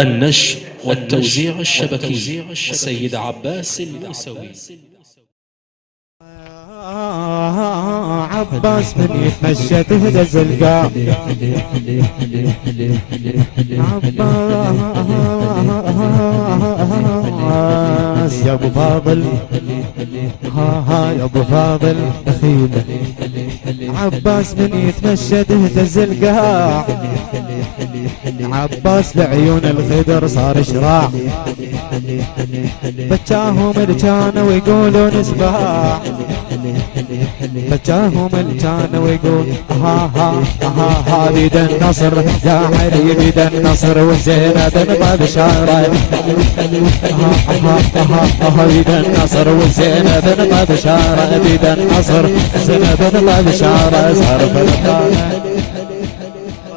النشر والتوزيع الشبكي السيد عباس الموسوي. عباس من يتمشى تهتز القاع. عباس يا ابو فاضل، ها يا ابو فاضل دخيله. عباس من يتمشى تهتز القاع. عباس لعيون الخدر صار شراع. بجاهم الجان ويقولون سباع. بجاهم الجان ويقول ها بيد النصر يا علي بيد النصر والزينب ببشارة. بيد النصر والزينب ببشارة. بيد النصر زينب ببشارة. صار فرقانة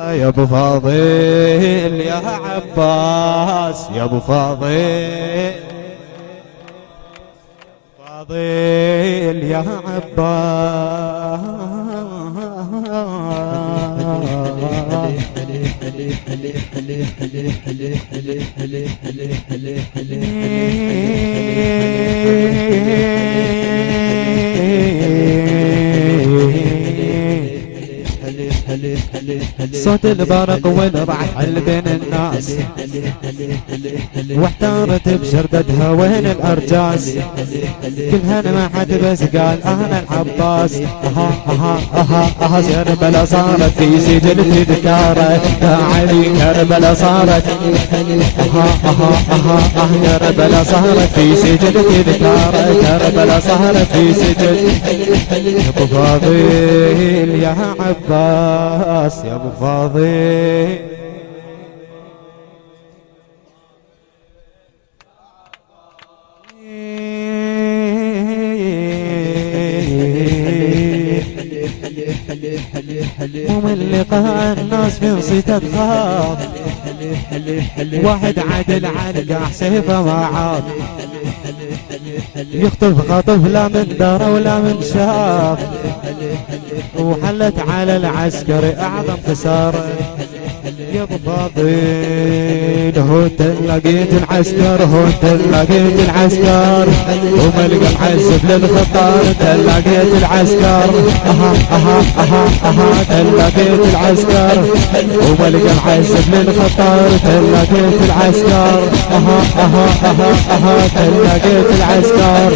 يا ابو فاضل يا عباس يا ابو فاضل، فاضل يا عباس. صوت البرق والرعد بين الناس، واحتارت بشردتها وين الارجاس. كلها ما حد بس قال انا العباس. كربلا صارت في سجل تذكاره يا علي. كربلا صارت كربلا صارت في سجل تذكاره. كربلا صارت في سجل. يا ابو فاضل يا عباس يا ابو فاضل، ومن لقاء الناس من صيته تخاف. واحد عدل علقه سيفه ما عاف. يخطف خطف لا من دار ولا من شاف. وحلت على العسكري اعظم خساره. يا ابو فاضل هو لقيت العسكر، هو لقيت العسكر وملقى محسب للخطار. لقيت العسكر لقيت العسكر وملقى محسب للخطار. لقيت العسكر لقيت العسكر.